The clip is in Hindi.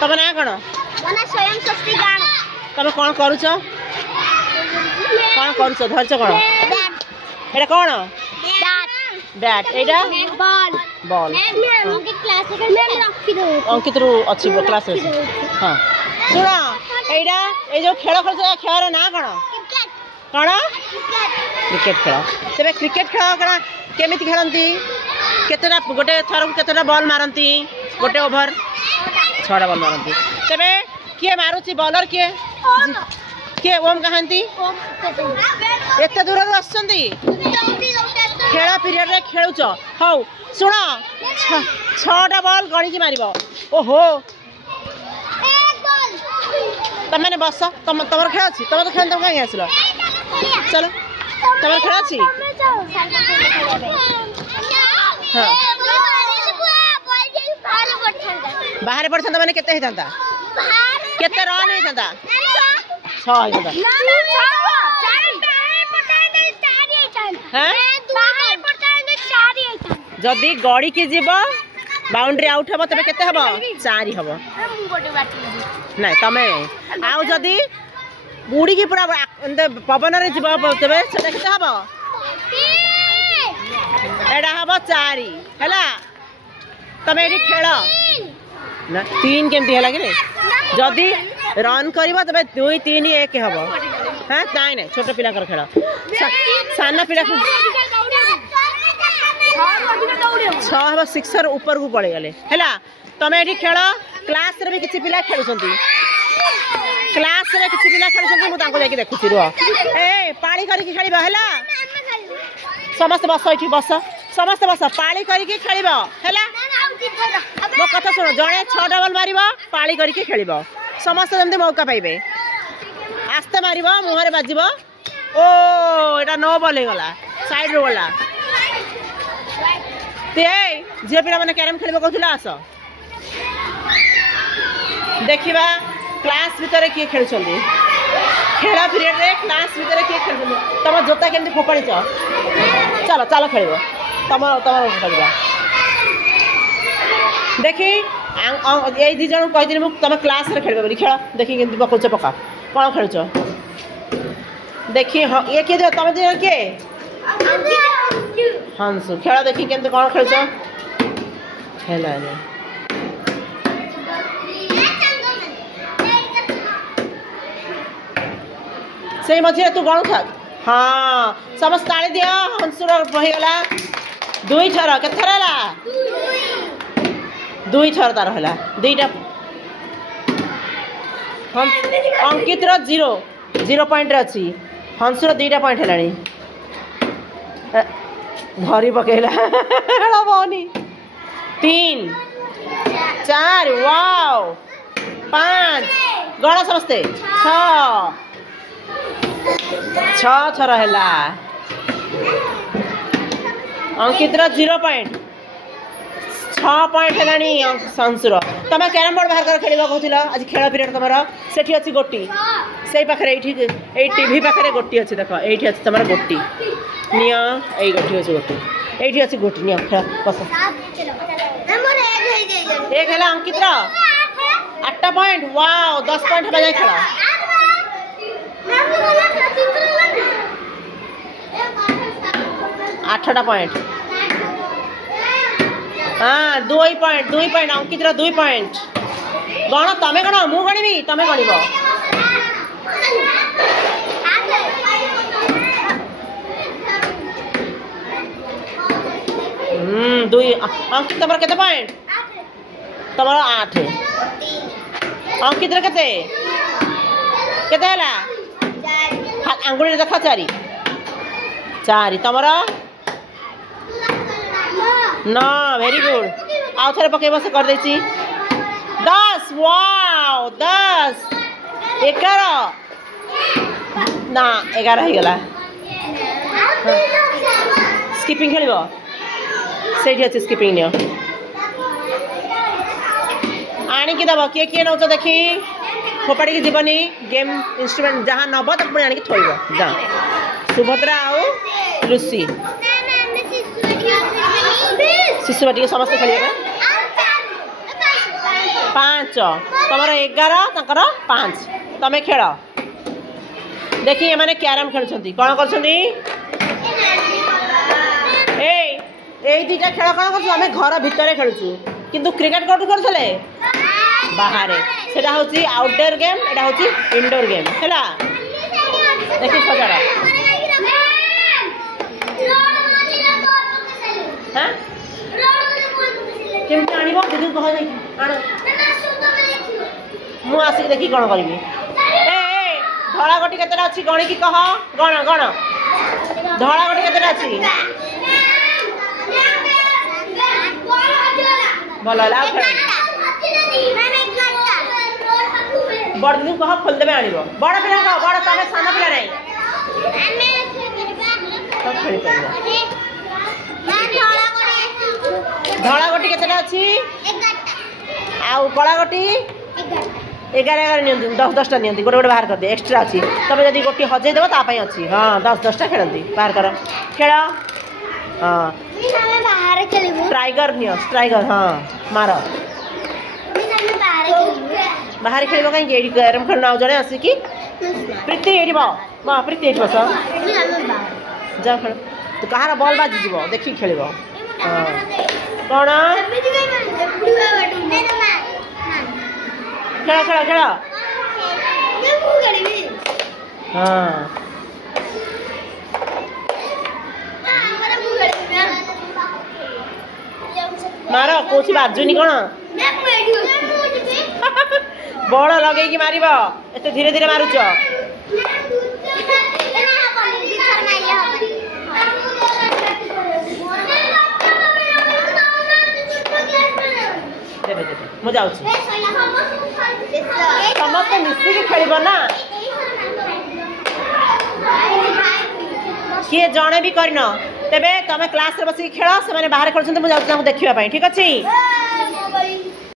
तुम ना कौन स्वयं सृष्टि गान तुम कौन करुच कौन करुच धरच कौन एटा कौन बैट एटा बॉल बॉल अंकित रु अच्छी क्लास हाँ शुण एटा ए जो खेल खेल खेल ना कौन कौन क्रिकेट खेल तेरे क्रिकेट खेल कौन केमी खेलती केतेटा गोटे थर को केतेटा बॉल मारती गोटे ओभर 6टा बॉल मारती तेरे किए मारुची बॉलर किए किए ओम कहती एत दूर आसुँच खेल पीरियड रे खेलुच हौ शुण 6टा बॉल गणिकी मार ओहो तुम मैंने बस तुम तुम खेल अच्छी तुम तो खेल तुम कहीं आसल चलो तुम खेल अच्छी हाँ बाहर पड़ता मैंने केते होता केते रन होता 6 होता जदि गड़ी की जीव बाउंड्री आउट हम तेज केते हम 4 हम ना तुम आउ जदि बुड़ी की पूरा पवन रे जीव तेरे से केते हम एडा हम 4 है तुम ये खेल ना 3 केमती है कि जदि रन कर तबे 2 3 1 हम हाँ नाई ना छोट पिला खेल सान पिला 6 सिक्सर ऊपर को पड़े गले है तुम ये खेल क्लास रे भी किसी पिला खेलुं क्लास रे किसी पिला खेलुं मुझे देखुची रुह ए पाली करके खेल है समस्त बस ये बस समस्त बस पाली करके खेल है मो कथा शुण जड़े 6टा बॉल मार पाली करके खेल समस्त जमी मौका पाइबे आस्ते मार मुहर बाज ओ एटा 9 बॉल हो गला साइड रो गला झील पिला मैंने कैरम खेल कहला आस देखा क्लास भितर किए खेल खेल पीरियड रे क्लास भितर किए खेल तुम जोता केमती फोपाड़ी चलो चलो खेल तुम तुम देखी ये 2 जन कही तुम क्लास रे खेल बोली खेल देखी केमती पकाउच पका कौन खेलुच देखी हाँ ये किए तुम 2 जन किए हंसु खेल देखी केमती कौन खेलुच है से मझे तू गणु था हाँ समस्त ताली दियो हंसुर रहीगला 2 थर के थर है 2 थर तार है 2टा अंकित 0 पॉइंट अच्छी हंसुर 2टा पॉइंट है धरी पकेला बनी 3 4 वाओ 5 गण समस्ते 6 थर है अंकित 0 पॉइंट 6 पॉइंट है हंसुर तुम कैरम बोर्ड बाहर कर खेल कहला आज खेल पीरियड तुम से अच्छी गोटी से पाखे ये टीवी पाखे गोटी अच्छी देख ये अच्छी तुम गोटी नि गोटी अच्छी गोटी ये अच्छी गोटी नि खेल बस 1 है अंकित 8टा पॉइंट वाओ 10 पॉइंट है जाए खेल 8टा पॉइंट हाँ 2 पॉइंट अंकित 2 पॉइंट गण तमें गण मु गणवी तमें गणव 2 अंकित तुम केते पॉइंट तुम 8 अंकित केते केते हला आंगुली देख 4 तुम 9 वेरी गुड आउ थे पकेब से कर 10 वाओ 10 11 ना 11 हो गला स्किपिंग खेल से अच्छे स्किपिंग नि आणिकी दब किए किए नौ देखी फोपाड़ी की जीवनी गेम इंस्ट्रूमेंट जहाँ नब तक पुणी आणिकी थोब जा सुभद्रा आउ लुसी शिशु बाटी समस्त खेल 5 तुमर 11 तंकर 5 तमे खेल देखी एमाने कैरम खेलुछंती कोन करछंती ए दुटा खेल कोन करछु हमें घर भितर खेलुछु किंतु क्रिकेट कोड करछले बाहर सेटा होची आउटडोर गेम एटा होची इंडोर गेम हैला देखी सजारा हां केमती आनिबो दीदी कह जाई आण मु आसी देखी कोन करबी ए धळा गोटी केतेला अछि गणी की कह गण गण धळा गोटी केतेला अछि भल है बड़ दिन कह खोल देबे आनिब बड़ पिला कह बड़ तमे सान पिला नहीं धड़ा गोटी केतेटा अछि आ कला गोटी 11 नियंती 10 टा नियंती गोटे गोटे बाहर कर दे एक्स्ट्रा अछि तबे जदी गोटी हजे देबो ता पई अछि हां 10 टा खेलंती बाहर कर खेल हां हमें बाहर खेलबो स्ट्राइकर नियो स्ट्राइकर हां मारो बाहर खेलबो कहीं गेडी कैरम खेल नाउ जणे आसी की प्रीति एडी बा मां प्रीति एडी बस जा खेल तो कहार बॉल बाजी जीवो देखि खेलबो हां कोन खेल खेल खेल हां मारो कोची बाजुनी कोन बड़ लगे कि मारिब एते धीरे धीरे मारुच मु जाउछी समस्त मिसिकी खेलिब ना किए जणे भी करन तेबे तमे क्लास रे बसी खेल से माने बाहर खेलछन मु जाउछी देखिबा पई ठीक अछि।